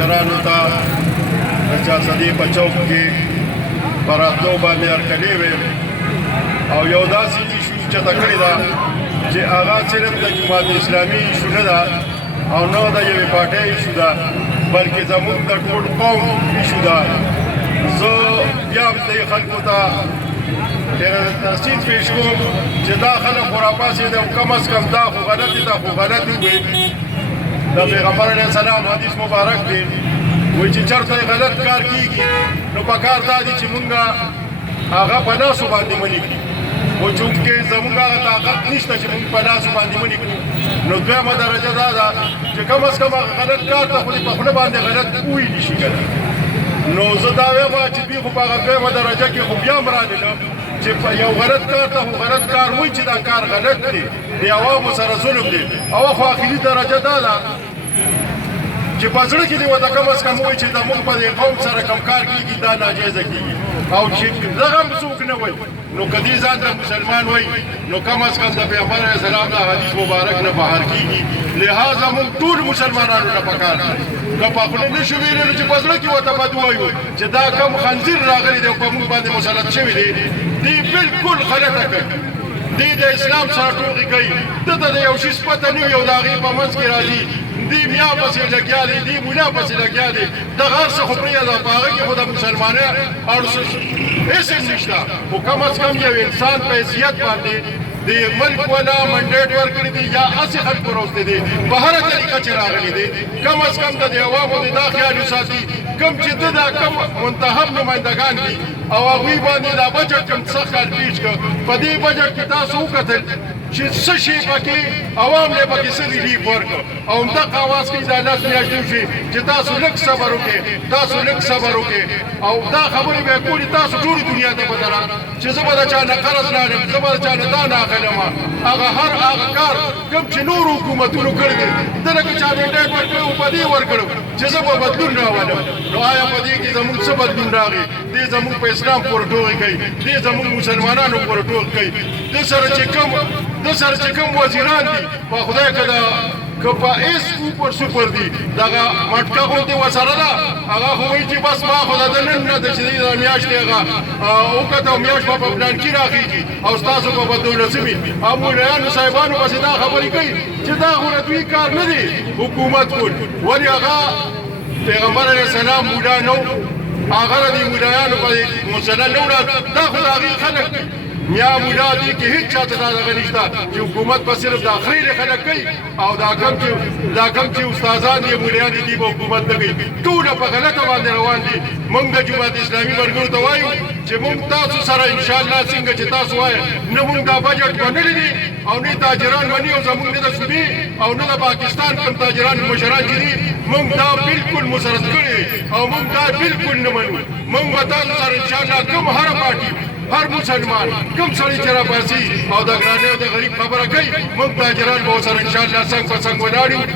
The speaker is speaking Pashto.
مشرانو ته د چارسدي په چوک کې په راتلو باندې هرکلي وې او یو داسې ایشو چته کړې ده چې هغه صرف د جماعت اسلامي ایشو نه ده او نه د یوې پارټۍ ایشو ده بلکې زموږ د ټول قوم ایشو ده. زه بیا هم دې خلکو ته تاسیس پیش کوم چې دا خلک خو راپاڅېدي او کم از کم دا خو غلط دي دا خو غلط ووایي. د پیغمبر علیه السلام حدیث مبارک دی وایي چې چېرته غلط کار کېږي نو پکار دا دي چې مونږ هغه په لاسو باندې منې کړي خو چونکې زموږ هغه طاقت نشته چې مونږ په لاسو باندې منې کړو نو دویمه درجه دا ده چې کم از کم هغه غلط کار ته خو دې په خوله باندې غلط وویلي شي که نو زه دا وایم چې دوی خو په هغه دویمه درجه کې خو بیا هم رانهله چې یو غلط کار ته خو غلط کار وایي چې دا کار غلط دی د عوامو سره ظلم دی او خو آخري درجه دا ده چې په زړه کې دې ورته کم از کم وایي چې زموږ په دې قوم سره کوم کار کېږي دا ناجایزه کېږي او چې دغه هم څوک نه وایي نو که دې ځان ته مسلمان وایي نو کم از کم د پیغمبر علیه السلام د حدیث مبارک نه بهر کېږي. لہذا موږ ټول مسلمانانو ته پکار دی که په خوله نه شو ویلی چې په زړه کې ورته بد ووایو چې دا کم خنزیر راغلی دی او په موږ باندې مسلط شوي دی دې بالکل غلطه کوي. دې د اسلام سره ټوغې کوي ده ته د یو شي پته نه وي او د هغې په منځ کې راځي دی میا پسې لګیا دی دی مولا پسې لګیا دی دغه هر څه خو پرېږده په هغه کې خو د مسلمانۍ اړ هېڅ هم نشته خو کم از کم یو انسان په حیثیت باندې د ملک والا منډیټ ورکړي دي یا هسې خلکو راوستي دي په هره طریقه چې راغلي دي کم از کم د عوامو د دا خیال وساتي کم چې ده دا کم منتخب نمایندګان دي او هغوی باندې دا بجټ کوم څه کال پیش کړ په دې بجټ کې تاسو وکتل چې څه شي پکې عوام له پکې څه ریلیف ورکړ او همدغه اواز کوي دا لس میاشتې وشي چې تاسو لږ صبر وکړئ تاسو لږ صبر وکړئ او دا خبرې به یې کولې تاسو ټولې دنیا ته به درا چې زه به د چا نه قرض نه اخلم زه به د چا نه دا نه اخلم هغه هغه کار کوم چې نورو حکومتونو کړی دی ده لکه چا منډیټ ورکړی و په دې ورکړو چې زه به بدلون راولم نو آیا په دې کې زموږ څه بدلون راغی دې زموږ په اسلام پورې ټوغې کوي دې زموږ مسلمانانو پورې ټوغې کوي ده سره چې کوم وزیران دي په خدای که په ایس اوپر سوپر دي دغه مټکه غوندې ورسره ده هغه خو وایي چې بس ما خو د نن نه ده چې د میاشتې هغه وکته او میاشت به په پلان کې راخېږي او ستاسو به په دولسمي او مولایانو صاحبانو پسې دا خبرې کوي چې دا خو د دوی کار نه دی حکومت کول ولې هغه پیغمبر علیه السلام مولا نه هغه د مولایانو په مسله نه وړه دا خو د هغې خلک دي میا مولا دي کې هیڅ چاته دا دغه نشته چې حکومت به صرف د اخري خلک کوي او دا کم چې استادان دي مولیان دي به حکومت نه کوي ټوله په غلطه باندې روان دي. موږ د جماعت اسلامي ملګرو ته وایو چې موږ تاسو سره انشاءالله څنګه چې تاسو وایه نه موږ دا بجټ منلی دي او نه تاجران مني او زموږ نه د صوبې او نه د پاکستان کوم تاجران مشران چې دي موږ دا بالکل مسرت کړي او موږ دا بالکل نه منو. موږ به تاسو سره انشاءالله کوم هره پارټي هر مسلمان کوم سړی چې راپاڅي او د ګرانۍ او د غریب خبره کوي موږ تاجران به ورسره انشاءالله څنګ په څنګ ولاړ یو